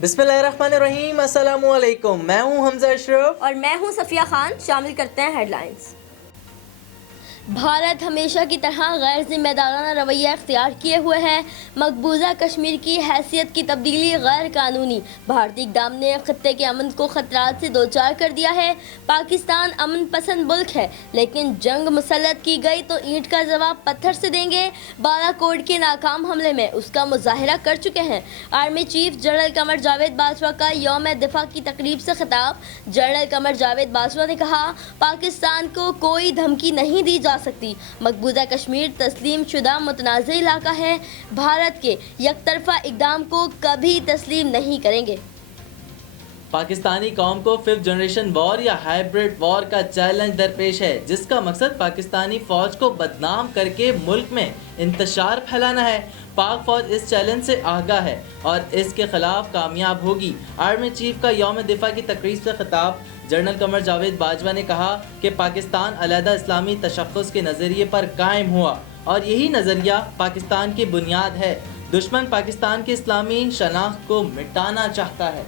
बिस्मिल्लाहिर्रहमानिर्रहीम, अस्सलामु अलैकुम। मैं हूं हमजा अशरफ और मैं हूं सफिया खान। शामिल करते हैं हेडलाइंस। भारत हमेशा की तरह गैर जिम्मेदाराना रवैया इख्तियार किए हुए है। मकबूजा कश्मीर की हैसियत की तब्दीली गैर कानूनी। भारतीय इक़दाम ने खत्ते के अमन को खतरात से दोचार कर दिया है। पाकिस्तान अमन पसंद मुल्क है, लेकिन जंग मुसल्लत की गई तो ईंट का जवाब पत्थर से देंगे। बालाकोट के नाकाम हमले में उसका मुजाहिरा कर चुके हैं। Army chief general Qamar Javed Bajwa का यौम दिफा की तकरीब से खिताब। जनरल कमर जावेद बाजवा ने कहा, पाकिस्तान को कोई धमकी नहीं दी जा सकती। मकबूजा कश्मीर तस्लीम शुदा मुतनाज़ इलाका है। भारत के यकतरफा इक़दाम को कभी तस्लीम नहीं करेंगे। पाकिस्तानी कौम को फिफ्थ जनरेशन वॉर या हाइब्रिड वॉर का चैलेंज दरपेश है, जिसका मकसद पाकिस्तानी फौज को बदनाम करके मुल्क में इंतशार फैलाना है। पाक फौज इस चैलेंज से आगाह है और इसके खिलाफ कामयाब होगी। आर्मी चीफ का यौम दिफा की तकरीब से खिताब। जनरल कमर जावेद बाजवा ने कहा कि पाकिस्तान अलहदा इस्लामी तशख़्ख़ुस के नज़रिए पर कायम हुआ और यही नज़रिया पाकिस्तान की बुनियाद है। दुश्मन पाकिस्तान की इस्लामी शनाख्त को मिटाना चाहता है।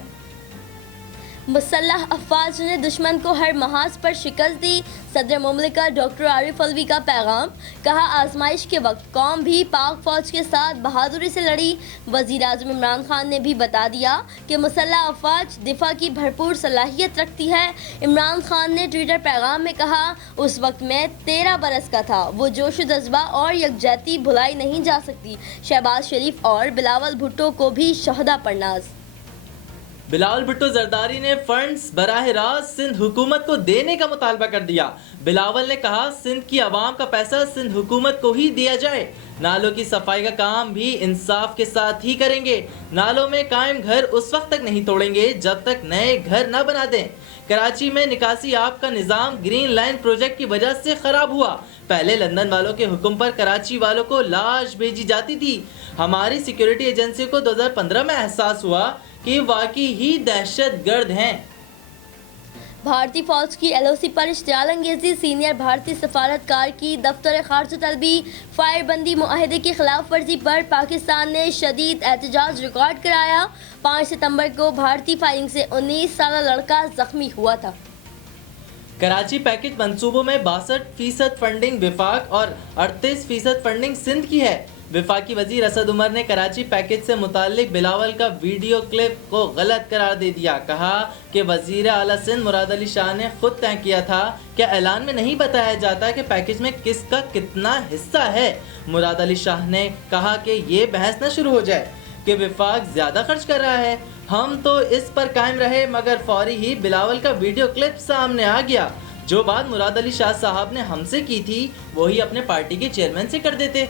मुसल्लह अफवाज ने दुश्मन को हर महाज पर शिकस्त दी। सदर मुमलिकत डॉक्टर आरिफ अलवी का पैगाम। कहा, आजमाइश के वक्त कौम भी पाक फौज के साथ बहादुरी से लड़ी। वज़ीर आज़म इमरान खान ने भी बता दिया कि मुसल्लह अफवाज दिफा की भरपूर सलाहियत रखती है। इमरान खान ने ट्विटर पैगाम में कहा, उस वक्त मैं 13 बरस का था। वो जोश जज्बा और यकजहती भुलाई नहीं जा सकती। शहबाज शरीफ और बिलावल भुट्टो को भी शहदा पर नाज। बिलावल भुट्टो जरदारी ने फंड्स बराह रास्त सिंध हुकूमत को देने का मुतालबा कर दिया। बिलावल ने कहा, सिंध की आवाम का पैसा सिंध हुकूमत को ही दिया जाए। नालों की सफाई का काम भी इंसाफ के साथ ही करेंगे। नालों में कायम घर उस वक्त तक नहीं तोड़ेंगे जब तक नए घर न बना दें। कराची में निकासी आब का निज़ाम ग्रीन लाइन प्रोजेक्ट की वजह से खराब हुआ। पहले लंदन वालों के हुक्म पर कराची वालों को लाश भेजी जाती थी। हमारी सिक्योरिटी एजेंसी को 2015 में एहसास हुआ कि वाकई ही दहशतगर्द हैं। भारतीय फौज की एलओसी पर इश्तियाल अंगेजी। सीनियर भारतीय सफारतकार की दफ्तर खारजा तलबी। फायरबंदी मुआहदे की खिलाफ वर्जी पर पाकिस्तान ने शदीद एहतजाज रिकॉर्ड कराया। 5 सितंबर को भारतीय फायरिंग से 19 साल लड़का जख्मी हुआ था। कराची पैकेज मंसूबों में 62% फंडिंग विफाक और 38% फंडिंग सिंध की है। विफाकी वजीर असद उमर ने कराची पैकेज से मुतालिक बिलावल का वीडियो क्लिप को गलत करार दे दिया। कहा कि वजीर आला सिंध मुराद अली शाह ने खुद तय किया था कि ऐलान में नहीं बताया जाता कि पैकेज में किसका कितना हिस्सा है। मुराद अली शाह ने कहा कि ये बहस न शुरू हो जाए कि विफाक ज्यादा खर्च कर रहा है। हम तो इस पर कायम रहे, मगर फौरी ही बिलावल का वीडियो क्लिप सामने आ गया। जो बात मुराद अली शाह साहब ने हमसे की थी, वही अपने पार्टी के चेयरमैन से कर देते।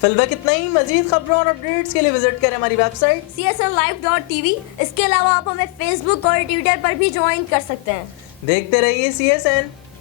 फिलहाल इतना ही। मजीद खबरों और अपडेट्स के लिए विजिट करें हमारी वेबसाइट csnlive.tv। इसके अलावा आप हमें फेसबुक और ट्विटर पर भी ज्वाइन कर सकते हैं। देखते रहिए CSN।